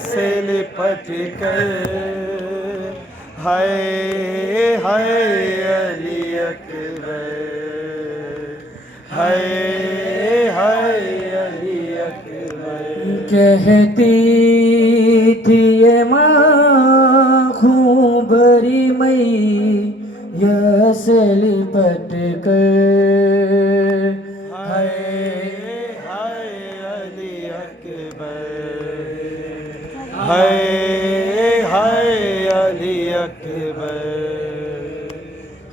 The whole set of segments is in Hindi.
से लिपट कर हाय हाय अली अकबर हाय हाय अली अकबर। कहती थी ये माँ खूब भरी मैया से लिपट कर हाय हाय अली अकबर हाय हाय अली अकबर।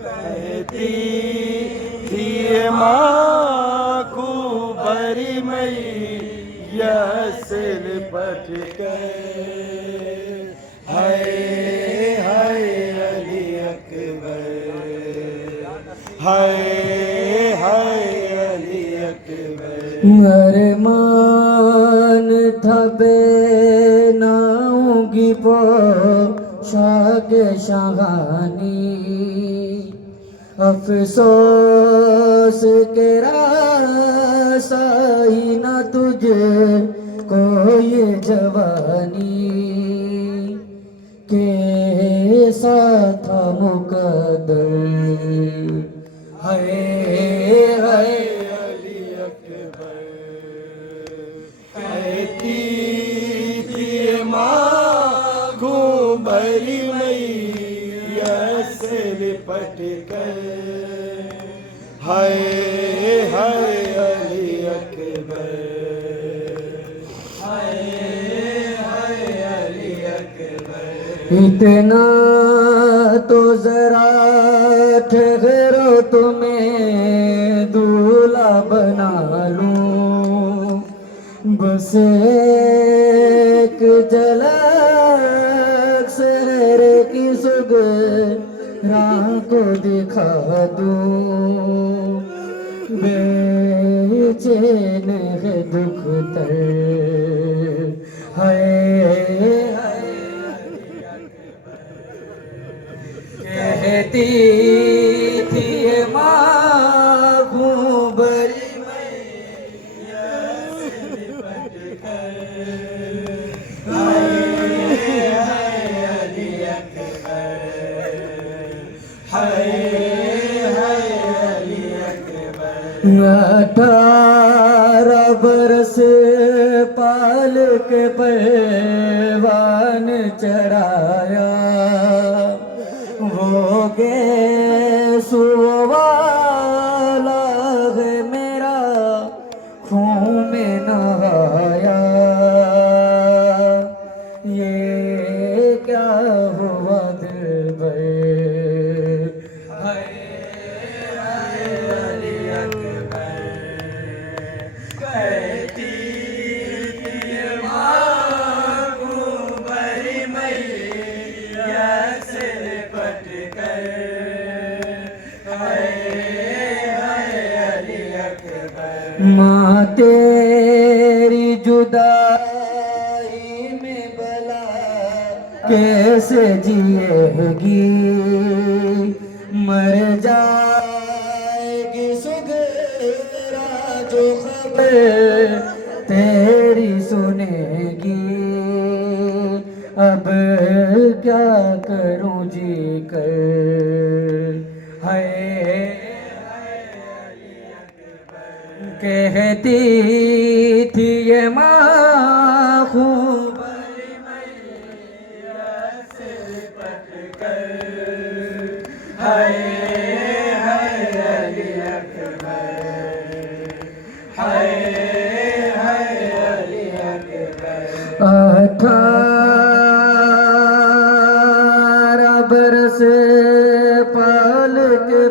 कहती थी माँ को बरी मैया से लिपट कर हाय हाय अली अकबर हाय हाय अली अकबर। अरमान था बेनाऊंगी पोशाक शाहानी अफसोस के रासा ही न तुझे कोई जवानी कैसा था मुकद्दर हाय हाय अली अकबर। कहती थी माँ को बरी मैया से लिपट कर हाय हाय अली अकबर हाय हाय अली अकबर। इतना तो जरा ठहरो तुम्हें दूल्हा बना लूं बस एक झलक शहर की सुगराह को दिखा दूं बेचैन है दुख तर हाय हाय कहती थी ये माँ भरी मैया से लिपट कर हाय हाय अली अकबर हाय हाय अली अकबर। 18 बरस पाल के परवान चढ़ाया हो गए सुवाला है मेरा खून में नहाया ये क्या हुआ दिल भर हाय हाय अली अकबर। कहती थी माँ को बरी मैया से लिपट कर हाय हाय अली अकबर। माँ तेरी जुदाई में भला कैसे जिएगी मर जाएगी सुगरा जो खबर तेरी सुनेगी अब क्या करूं जी कर हाय कहती थी ये माँ खूब बरी मैया से लिपट कर हाय हाय अली अकबर हाय हाय अली अकबर। 18 बरस पाल के